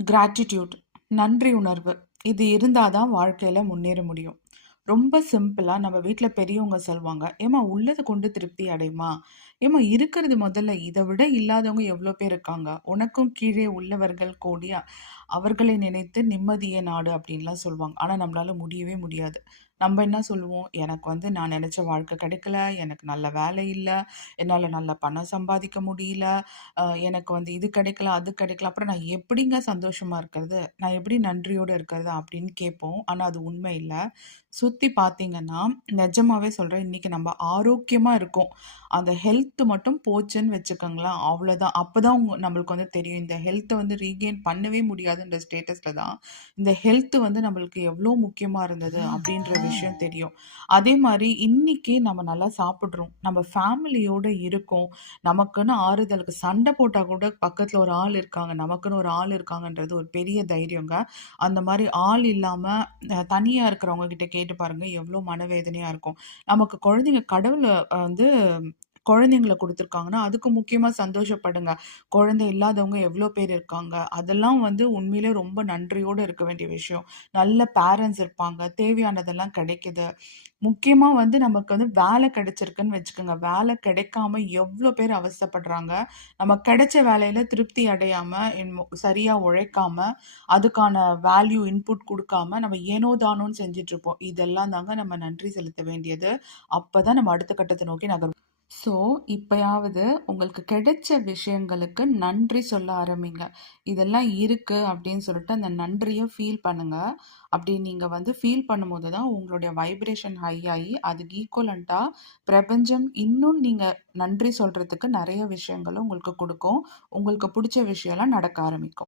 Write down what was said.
Gratitude நன்றி உணர்வு இது இருந்தால் தான் வாழ்க்கையில் முன்னேற முடியும். ரொம்ப சிம்பிளாக நம்ம வீட்டில் பெரியவங்க சொல்லுவாங்க, ஏம்மா உள்ளதை கொண்டு திருப்தி அடையுமா, ஏம்மா இருக்கிறது முதல்ல, இதை விட இல்லாதவங்க எவ்வளோ பேர் இருக்காங்க, உனக்கும் கீழே உள்ளவர்கள் கூடிய அவர்களை நினைத்து நிம்மதியை நாடு அப்படின்லாம் சொல்லுவாங்க. ஆனால் நம்மளால முடியவே முடியாது. நம்ம என்ன சொல்லுவோம், எனக்கு நான் நினச்ச வாழ்க்கை கிடைக்கல, எனக்கு நல்ல வேலை இல்லை, என்னால் நல்ல பணம் சம்பாதிக்க முடியல, எனக்கு இது கிடைக்கல, அது கிடைக்கல. அப்புறம் நான் எப்படிங்க சந்தோஷமா இருக்கிறது? நான் எப்படி நன்றியோட இருக்கிறது? அப்படின்னு கேட்போம். ஆனா அது உண்மை இல்ல. சுத்தி பார்த்தீங்கன்னா, நிஜமாவே சொல்றேன். இன்னைக்கு நம்ம ஆரோக்கியமா இருக்கோம். அந்த ஹெல்த் மட்டும் போச்சுன்னு வச்சுக்கோங்களேன், அவ்வளோதான். அப்பதான் நம்மளுக்கு தெரியும். இந்த ஹெல்த்த ரீகெயின் பண்ணவே முடியாதுன்ற ஸ்டேட்டஸ்ல தான், இந்த ஹெல்த் நம்மளுக்கு எவ்வளோ முக்கியமா இருந்தது அப்படின்ற விஷயம் தெரியும். அதே மாரி இன்னைக்கு நம்ம நல்லா சாப்பிடுறோம். நம்ம ஃபேமிலியோட இருக்கோம். நமக்குன்னு ஆறுதலுக்கு சண்டை போட்டா கூட பக்கத்துல ஒரு ஆள் இருக்காங்க. நமக்குன்னு ஒரு ஆள் இருக்காங்கன்றது ஒரு பெரிய தைரியங்க. அந்த மாரி ஆள் இல்லாம தனியா இருக்கிறவங்க கிட்ட கேட்டு பாருங்க, எவ்ளோ மனவேதனையா இருக்கும். நமக்கு குழந்தைங்க கடவுள் குழந்தைங்கள குடுத்துருக்காங்கன்னா, அதுக்கு முக்கியமா சந்தோஷப்படுங்க. குழந்தை இல்லாதவங்க எவ்ளோ பேர் இருக்காங்க. அதெல்லாம் உண்மையிலே ரொம்ப நன்றியோட இருக்க வேண்டிய விஷயம். நல்ல பேரண்ட்ஸ் இருப்பாங்க. தேவையானதெல்லாம் கிடைக்குது. முக்கியமா நமக்கு வேலை கிடைச்சிருக்குன்னு வச்சுக்கோங்க. வேலை கிடைக்காம எவ்ளோ பேர் அவஸ்தைப்படுறாங்க. நம்ம கிடைச்ச வேலையில திருப்தி அடையாம, சரியா உழைக்காம, அதுக்கான வேல்யூ இன்புட் குடுக்காம, நம்ம ஏனோ தானோன்னு செஞ்சுட்ருப்போம். இதெல்லாம் தாங்க நம்ம நன்றி செலுத்த வேண்டியது. அப்பதான் நம்ம அடுத்த கட்டத்த நோக்கி நகருவோம். ஸோ, இப்பயாவது உங்களுக்கு கிடைச்ச விஷயங்களுக்கு நன்றி சொல்ல ஆரம்பிங்க. இதெல்லாம் இருக்கு அப்படின்னு சொல்லிட்டு அந்த நன்றிய ஃபீல் பண்ணுங்க. அப்படி நீங்க ஃபீல் பண்ணும்போது தான் உங்களுடைய வைப்ரேஷன் ஹை ஆயி, அதுக்கு ஈக்குவலன்ட்டா பிரபஞ்சம் இன்னும் நீங்க நன்றி சொல்றதுக்கு நெறைய விஷயங்கள உங்களுக்கு குடுக்கும். உங்களுக்கு புடிச்ச விஷயம்லாம் நடக்க ஆரம்பிக்கும்.